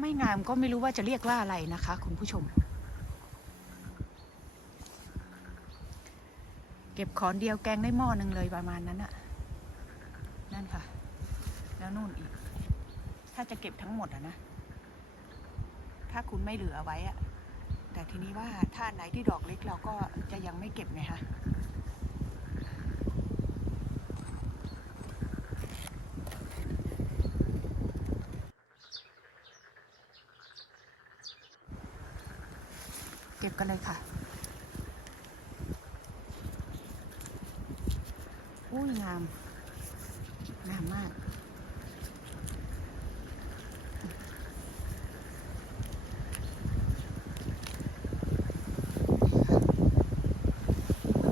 ไม่งามก็ไม่รู้ว่าจะเรียกว่าอะไรนะคะ คุณผู้ชม เก็บขอนเดียวแกงได้หม้อหนึ่งเลยประมาณนั้นอะนั่นค่ะ แล้วนู่นอีก ถ้าจะเก็บทั้งหมดอะนะ ถ้าคุณไม่เหลือไว้อะแต่ทีนี้ว่าถ้าไหนที่ดอกเล็กเราก็จะยังไม่เก็บไงคะ กันเลยค่ะ อุ้ยงาม งามมาก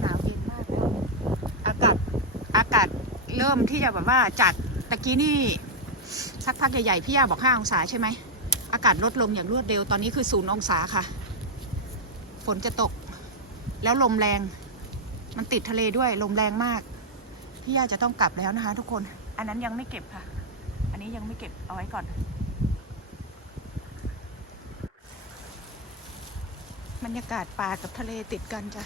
หนาวเย็นมากแล้ว อากาศ อากาศเริ่มที่จะแบบว่าจากตะกี้นี่สักพักใหญ่ๆพี่ยาบอก5องศาใช่ไหม อากาศลดลงอย่างรวดเร็ว ตอนนี้คือศูนย์องศาค่ะ ฝนจะตก แล้วลมแรง มันติดทะเลด้วย ลมแรงมาก พี่ย่าจะต้องกลับแล้วนะคะ ทุกคน อันนั้นยังไม่เก็บค่ะ อันนี้ยังไม่เก็บเอาไว้ก่อน บรรยากาศป่ากับทะเลติดกันจ้ะ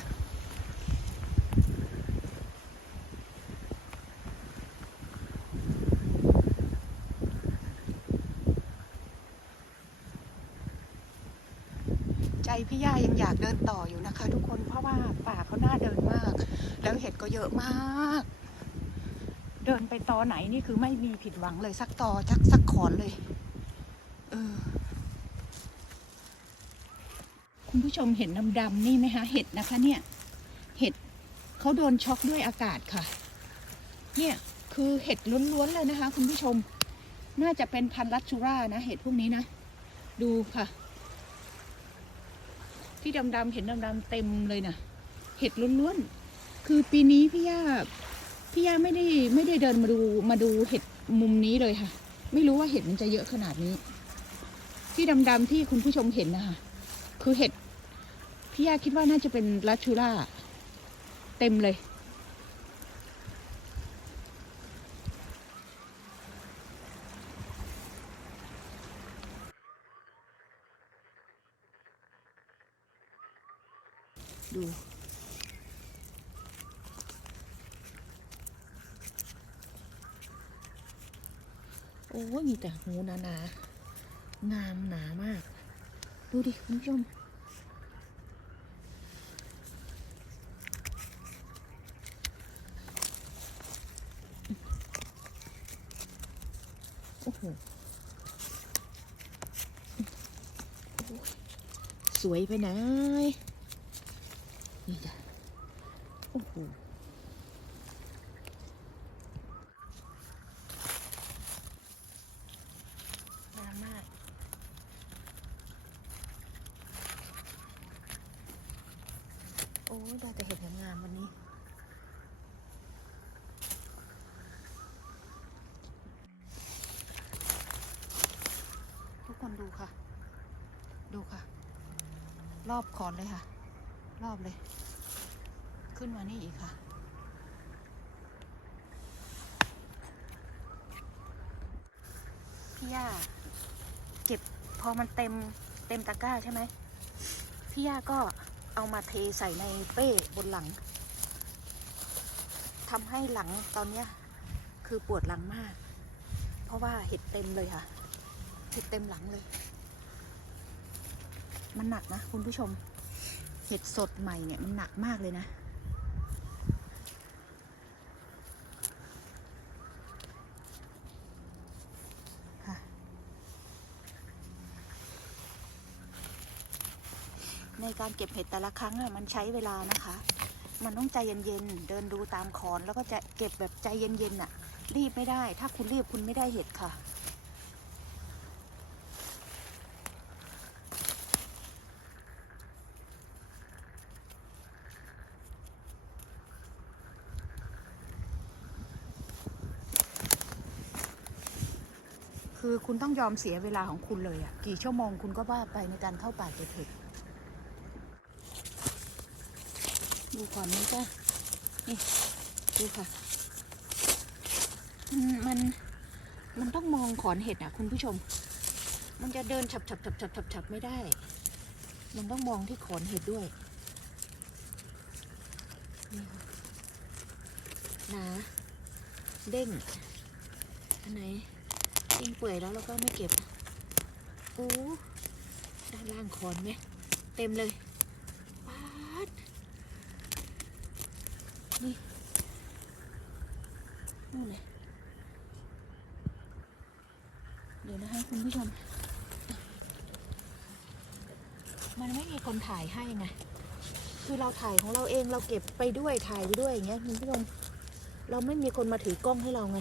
ใจพี่ย่ายังอยากเดิน ต่ออยู่นะคะ ทุกคนเพราะว่าป่าเขาน่าเดินมาก แล้วเห็ดก็เยอะมาก เดินไปตอไหนนี่คือไม่มีผิดหวังเลยสักตอสักสักขอนเลยเออคุณผู้ชมเห็นดำๆนี่ไหมคะเห็ดนะคะ เนี่ย เห็ดเขาโดนช็อกด้วยอากาศค่ะ เนี่ยคือเห็ดล้วนๆเลยนะคะ คุณผู้ชม น่าจะเป็นพันธุ์ลัชชูรานะ เห็ดพวกนี้นะ ดูค่ะ ที่ดำๆเห็นดำๆเต็มเลยนะเห็ดล้วนๆ คือปีนี้พี่ย่าพี่ย่าไม่ได้ไม่ได้เดินมาดูมาดูเห็ดมุมนี้เลยค่ะ ไม่รู้ว่าเห็ดมันจะเยอะขนาดนี้ ที่ดำๆที่คุณผู้ชมเห็นนะคะ คือเห็ดพี่ย่าคิดว่าน่าจะเป็นลัชูล่า เต็มเลย ดู โอ้ยมีแต่หูหนาๆงามหนามาก ดูดิคุณผู้ชมโอ้โหสวยไปไหนนี่จ้ะโอ้โหงามมาก โอ้ได้แต่เห็นงามๆวันนี้ทุกคนดูค่ะ ดูค่ะ รอบคอนเลยค่ะ รอบเลย ขึ้นมานี่อีกค่ะ พี่ย่าเก็บพอมันเต็มเต็มตะกร้าใช่ไหมพี่ย่าก็ เอามาเทใส่ในเป้บนหลังทำให้หลังตอนเนี้ยคือปวดหลังมาก เพราะว่าเห็ดเต็มเลยค่ะ เห็ดเต็มหลังเลย มันหนักนะคุณผู้ชม เห็ดสดใหม่เนี่ยมันหนักมากเลยนะค่ะ ในการเก็บเห็ดแต่ละครั้งอะมันใช้เวลานะคะ มันต้องใจเย็นๆ เดินดูตามคอนแล้วก็จะเก็บแบบใจเย็นๆน่ะรีบไม่ได้ ถ้าคุณรีบคุณไม่ได้เห็ดค่ะ คือคุณต้องยอมเสียเวลาของคุณเลยอะกี่ชั่วโมงคุณก็ว่าไปในการเข้าป่าเก็บเห็ด ดูก่อนนี้จ้ะนี่ดูค่ะมันมันมันต้องมองขอนเห็ดอะคุณผู้ชม มันจะเดินฉับฉับฉับฉับฉับฉับไม่ได้ มันต้องมองที่ขอนเห็ดด้วยนี่ค่ะหนาเด้งอันไหนเด้งเปื่อยแล้วเราก็ไม่เก็บโอ้ด้านล่างขอนไหมเต็มเลยปาดนีู่่เลย เดี๋ยวนะคะคุณผู้ชม มันไม่มีคนถ่ายให้ไง คือเราถ่ายของเราเองเราเก็บไปด้วยถ่ายไปด้วยอย่างเงี้ยคุณผู้ชม เราไม่มีคนมาถือกล้องให้เราไง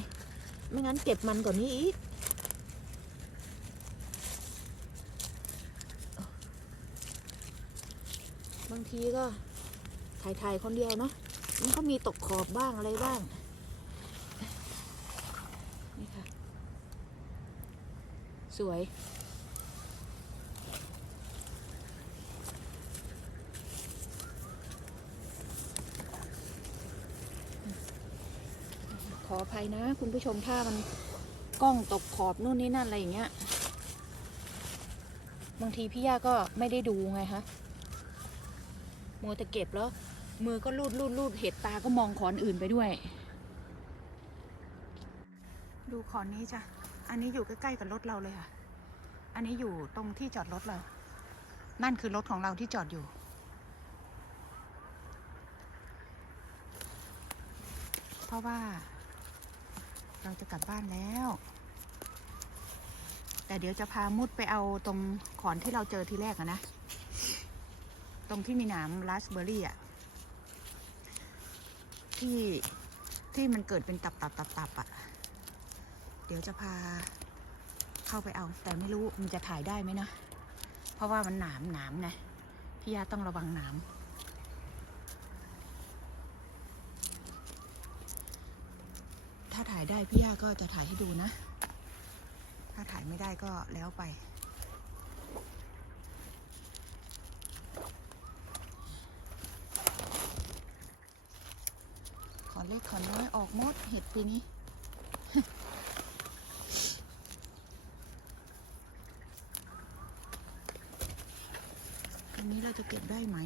ไม่งั้นเก็บมันกว่านี้อีกบางทีก็ถ่ายถ่ายคนเดียวเนาะ มันก็มีตกขอบบ้างอะไรบ้าง นี่ค่ะ สวย ขออภัยนะ คุณผู้ชมถ้ามันกล้องตกขอบนู่นนี่นั่นอะไรอย่างเงี้ย บางทีพี่ย่าก็ไม่ได้ดูไงคะมัวแต่เก็บแล้ว มือก็ลูดลูดลูดเห็ดตาก็มองขอนอื่นไปด้วย ดูขอนนี้จ้ะ อันนี้อยู่ใกล้ๆกับรถเราเลยค่ะ อันนี้อยู่ตรงที่จอดรถเรา นั่นคือรถของเราที่จอดอยู่ เพราะว่า เราจะกลับบ้านแล้ว แต่เดี๋ยวจะพามุดไปเอาตรงขอนที่เราเจอทีแรกอะนะ ตรงที่มีหนามราสเบอร์รี่อะที่ที่มันเกิดเป็นตับตับตับตับอะ เดี๋ยวจะพาเข้าไปเอา แต่ไม่รู้มันจะถ่ายได้ไหมนะ เพราะว่ามันหนามหนามไงพี่ยาต้องระวังหนาม ถ้าถ่ายได้พี่ยาก็จะถ่ายให้ดูนะ ถ้าถ่ายไม่ได้ก็แล้วไปขอเล็กขอน้อยออกหมดเห็ดปีนี้ อันนี้เรา จะเก็บได้ไหม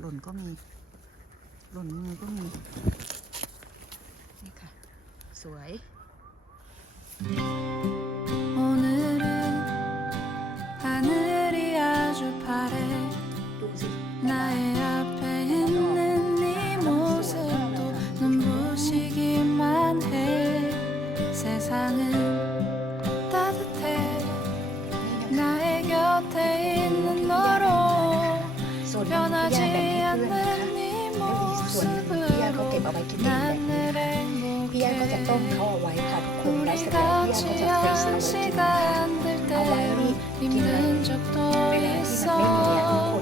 หล่นก็มี หล่นมือก็มี นี่ค่ะ สวย 변하지 않는 네 모습으로 하늘의 무게 우리가 지한 시간들 때로 있는 적도 있어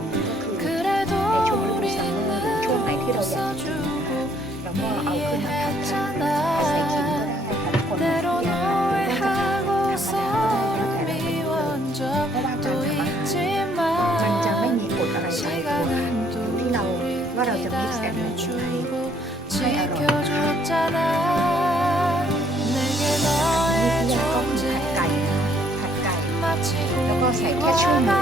แล้